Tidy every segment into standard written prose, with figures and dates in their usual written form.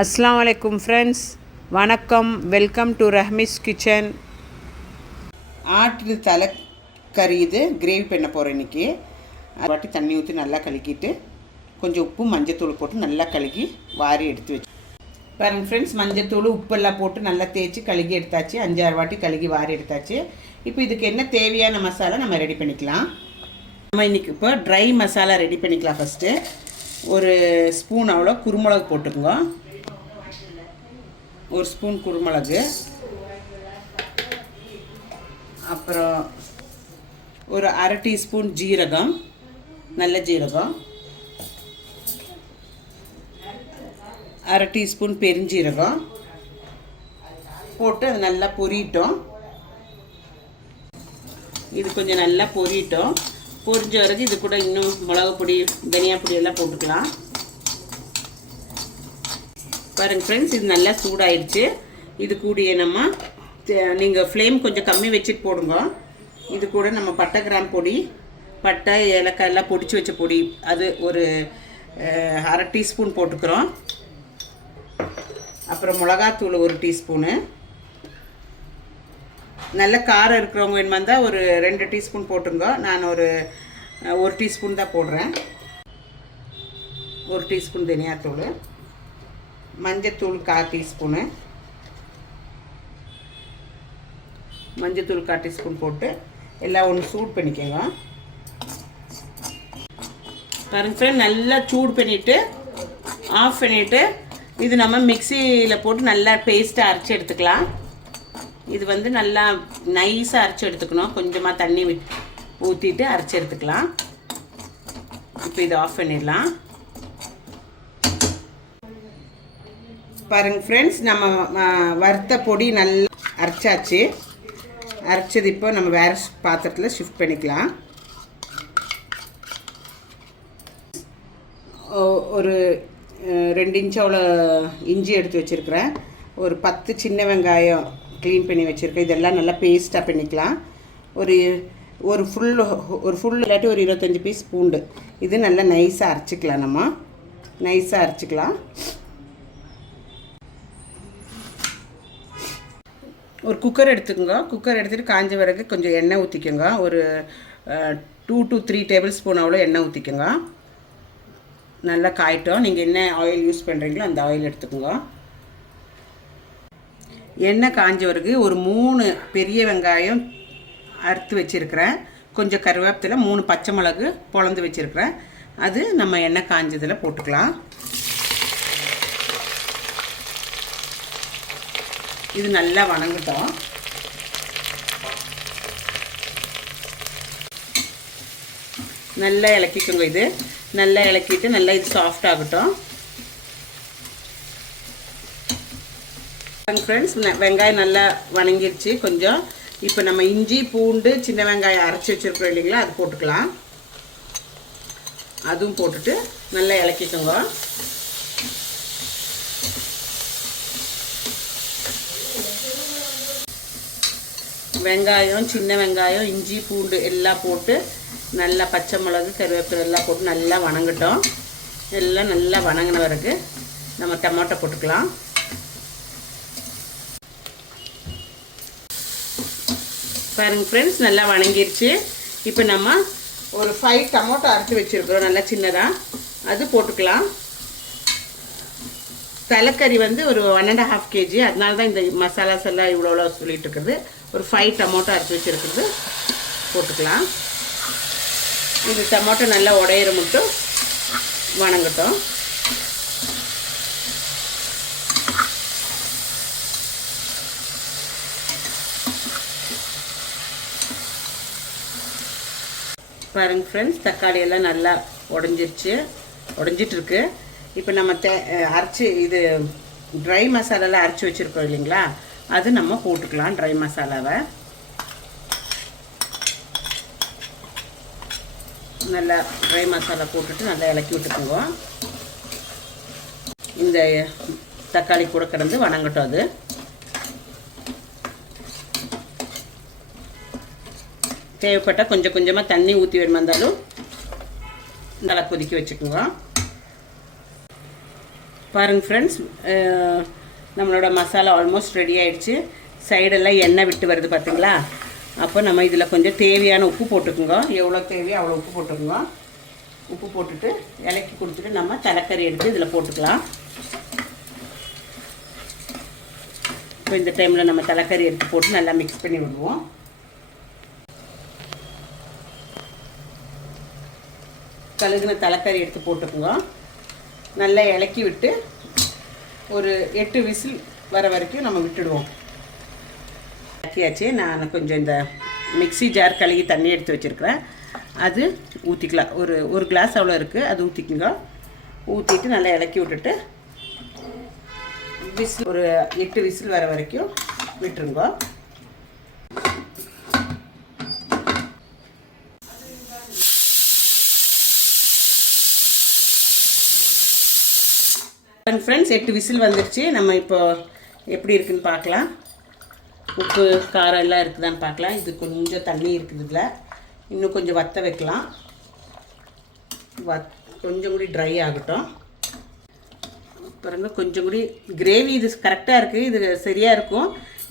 அஸ்ஸலாமு அலைக்கும் ஃப்ரெண்ட்ஸ், வணக்கம். Welcome to Rahmi's kitchen. ஆட்டு தலைக்கறி இது கிரேவி பண்ண போகிறேன் இன்றைக்கி. வாட்டி தண்ணி ஊற்றி நல்லா கழுகிட்டு கொஞ்சம் உப்பு மஞ்சத்தூள் போட்டு நல்லா கழுகி வாரி எடுத்து வச்சு பாருங்கள் ஃப்ரெண்ட்ஸ். மஞ்சத்தூள் உப்பெல்லாம் போட்டு நல்லா தேய்ச்சி கழுகி எடுத்தாச்சு. 5-6 வாட்டி கழுகி வாரி எடுத்தாச்சு. இப்போ இதுக்கு என்ன தேவையான மசாலா நம்ம ரெடி பண்ணிக்கலாம். நம்ம இன்றைக்கி இப்போ ட்ரை மசாலா ரெடி பண்ணிக்கலாம். ஃபஸ்ட்டு ஒரு ஸ்பூன் அவ்வளோ குருமிளகு போட்டுக்கோங்க. ஒரு ஸ்பூன் குருமிளகு, அப்புறம் ஒரு அரை டீஸ்பூன் ஜீரகம், நல்ல ஜீரகம், அரை டீஸ்பூன் பெருஞ்சீரகம் போட்டு அது நல்லா பொரியட்டும். இது கொஞ்சம் நல்லா பொரியட்டும். பொரிஞ்ச வரைக்கும் இது கூட இன்னும் மிளகு பொடி, தனியா பொடி எல்லாம் போட்டுக்கலாம். பாருங்கள் ஃப்ரெண்ட்ஸ், இது நல்லா சூடாயிடுச்சு. இது கூடிய நம்ம நீங்கள் ஃப்ளேம் கொஞ்சம் கம்மி வச்சுட்டு போடுங்க. இது கூட நம்ம பட்டை கிராம் பொடி, பட்டை ஏலக்காய் எல்லாம் பொடிச்சு வச்ச பொடி, அது ஒரு அரை டீஸ்பூன் போட்டுக்கிறோம். அப்புறம் மிளகாத்தூள் ஒரு டீஸ்பூனு. நல்ல காரம் இருக்கிறவங்க வேணுமா இருந்தால் ஒரு 2 டீஸ்பூன் போட்டுங்க. நான் ஒரு டீஸ்பூன் தான் போடுறேன். ஒரு டீஸ்பூன் தனியாத்தூள், மஞ்சத்தூள் 1/4 டீஸ்பூனு, மஞ்சத்தூள் 1/4 டீஸ்பூன் போட்டு எல்லாம் ஒன்று சூடு பண்ணிக்கோங்க. பாருங்க ஃப்ரெண்ட், நல்லா சூடு பண்ணிவிட்டு ஆஃப் பண்ணிவிட்டு இது நம்ம மிக்சியில் போட்டு நல்லா பேஸ்ட்டாக அரைச்சி எடுத்துக்கலாம். இது வந்து நல்லா நைஸாக அரைச்சி எடுத்துக்கணும். கொஞ்சமாக தண்ணி ஊற்றிட்டு அரைச்சி எடுத்துக்கலாம். இப்போ இதை ஆஃப் பண்ணிடலாம். பாருங்கள் ஃப்ரெண்ட்ஸ், நம்ம வறுத்த பொடி நல்லா அரைச்சாச்சு. அரைச்சது இப்போ நம்ம வேறு பாத்திரத்தில் ஷிஃப்ட் பண்ணிக்கலாம். ஒரு 2 இன்ச் அவ்வளோ இஞ்சி எடுத்து வச்சுருக்கிறேன். ஒரு 10 சின்ன வெங்காயம் க்ளீன் பண்ணி வச்சுருக்கேன். இதெல்லாம் நல்லா பேஸ்ட்டாக பண்ணிக்கலாம். ஒரு ஃபுல் இல்லாட்டி ஒரு 25 பீஸ் பூண்டு, இது நல்லா நைஸாக அரைச்சிக்கலாம். நம்ம நைஸாக அரைச்சிக்கலாம். ஒரு குக்கர் எடுத்துக்கோங்க. குக்கர் எடுத்துகிட்டு காஞ்ச பிறகு கொஞ்சம் எண்ணெய் ஊற்றிக்கோங்க. ஒரு 2 to 3 டேபிள் ஸ்பூன் அவ்வளோ எண்ணெய் ஊற்றிக்கோங்க. நல்லா காயிட்டோம். நீங்கள் என்ன ஆயில் யூஸ் பண்ணுறீங்களோ அந்த ஆயில் எடுத்துக்கோங்க. எண்ணெய் காஞ்ச பிறகு ஒரு 3 பெரிய வெங்காயம் அறுத்து வச்சுருக்கிறேன். கொஞ்சம் கருவேப்பிலை, 3 பச்சை மிளகு பொளந்து வச்சுருக்கிறேன். அது நம்ம எண்ணெய் காஞ்சதில் போட்டுக்கலாம். இது நல்லா வணங்கட்டும். நல்லா இலக்கிக்கோங்க. இது நல்லா இலக்கிட்டு நல்லா இது சாஃப்ட் ஆகட்டும். ஃப்ரெண்ட்ஸ், வெங்காயம் நல்லா வணங்கிடுச்சு கொஞ்சம். இப்போ நம்ம இஞ்சி பூண்டு சின்ன வெங்காயம் அரைச்சி வச்சுருக்கோம் இல்லைங்களா, அது போட்டுக்கலாம். அதுவும் போட்டுட்டு நல்லா இலக்கிக்கோங்க. வெங்காயம், சின்ன வெங்காயம், இஞ்சி பூண்டு எல்லாம் போட்டு நல்லா பச்சை மிளகு, கருவேப்பிலை எல்லாம் போட்டு நல்லா வணங்கட்டும். எல்லாம் நல்லா வணங்கின பிறகு நம்ம டொமேட்டோ போட்டுக்கலாம். பாருங்கள் ஃப்ரெண்ட்ஸ், நல்லா வணங்கிடுச்சு. இப்போ நம்ம ஒரு 5 டொமேட்டோ அரைச்சி வச்சுருக்கிறோம் நல்லா சின்னதாக, அது போட்டுக்கலாம். தலைக்கறி வந்து ஒரு 1.5 kg, அதனால தான் இந்த மசாலாஸ் எல்லாம் இவ்வளோ சொல்லிட்டு இருக்குது. ஒரு 5 டொமேட்டோ அரைச்சி வச்சுருக்கிறது போட்டுக்கலாம். இந்த டொமேட்டோ நல்லா உடையிற மட்டும் வணங்கட்டும். பாருங்கள் ஃப்ரெண்ட்ஸ், தக்காளி எல்லாம் நல்லா உடஞ்சிட்டு இருக்கு. இப்போ நம்ம அரைச்சி இது ட்ரை மசாலாலாம் அரைச்சி வச்சுருக்கோம் இல்லைங்களா, அது நம்ம போட்டுக்கலாம். ட்ரை மசாலாவை நல்லா ட்ரை மசாலா போட்டுட்டு நல்லா இலக்கி விட்டுக்குங்க. இந்த தக்காளி கூட கிடந்து வணங்கட்டும். அது தேவைப்பட்டால் கொஞ்சம் கொஞ்சமாக தண்ணி ஊற்றி வேணுமா இருந்தாலும் நல்லா கொதிக்க வச்சுக்குங்க. பாருங்கள் ஃப்ரெண்ட்ஸ், நம்மளோட மசாலா ஆல்மோஸ்ட் ரெடி ஆகிடுச்சு. சைடெல்லாம் எண்ணெய் விட்டு வருது பார்த்தீங்களா? அப்போ நம்ம இதில் கொஞ்சம் தேவையான உப்பு போட்டுக்குங்க. எவ்வளோ தேவையோ அவ்வளோ உப்பு போட்டுக்குங்க. உப்பு போட்டுட்டு இலக்கி கொடுத்துட்டு நம்ம தலைக்கறி எடுத்து இதில் போட்டுக்கலாம். இப்போ இந்த டைமில் நம்ம தலைக்கறி எடுத்து போட்டு நல்லா மிக்ஸ் பண்ணி விடுவோம். கழுகுன தலைக்கறி எடுத்து போட்டுக்குங்க. நல்லா இலக்கி விட்டு ஒரு 8 விசில் வர வரைக்கும் நம்ம விட்டுடுவோம். இலக்கியாச்சு. நான் கொஞ்சம் இந்த மிக்ஸி ஜார் கழுகி தண்ணி எடுத்து வச்சுருக்கிறேன், அது ஊற்றிக்கலாம். ஒரு கிளாஸ் அவ்வளோ இருக்குது, அது ஊற்றிக்குங்க. ஊற்றிட்டு நல்லா இலக்கி விட்டுட்டு விசில் ஒரு 8 விசில் வர வரைக்கும் விட்டுருங்க. ஃப்ரெண்ட்ஸ், 8 விசில் வந்துருச்சு. நம்ம இப்போ எப்படி இருக்குதுன்னு பார்க்கலாம். உப்பு காரம் எல்லாம் இருக்குதான்னு பார்க்கலாம். இது கொஞ்சம் தண்ணி இருக்குது, இதில் இன்னும் கொஞ்சம் வற்ற வைக்கலாம். கொஞ்சம் கூட ட்ரை ஆகட்டும். பாருங்க, கொஞ்சம் கூட கிரேவி இது கரெக்டாக இருக்குது, இது சரியாக இருக்கும்.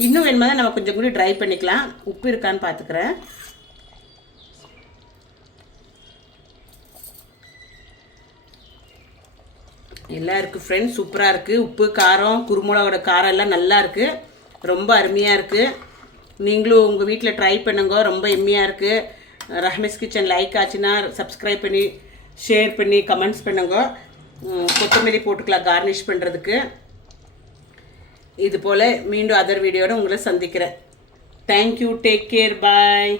இன்னும் வேணுமா நம்ம கொஞ்சம் கூட ட்ரை பண்ணிக்கலாம். உப்பு இருக்கான்னு பார்த்துக்கிறேன். எல்லாம் இருக்குது ஃப்ரெண்ட்ஸ், சூப்பராக இருக்குது. உப்பு காரம் குருமிளகோட காரம் எல்லாம் நல்லா இருக்குது, ரொம்ப அருமையாக இருக்குது. நீங்களும் உங்கள் வீட்டில் ட்ரை பண்ணுங்க, ரொம்ப எம்மியாக இருக்குது. ரஹ்மஸ் கிச்சன் லைக் ஆச்சுன்னா சப்ஸ்கிரைப் பண்ணி ஷேர் பண்ணி கமெண்ட்ஸ் பண்ணுங்க. கொத்தமல்லி போட்டுக்கலாம் கார்னிஷ் பண்ணுறதுக்கு. இது போல் மீண்டும் அதர் வீடியோட உங்களை சந்திக்கிறேன். தேங்க்யூ, டேக் கேர், பாய்.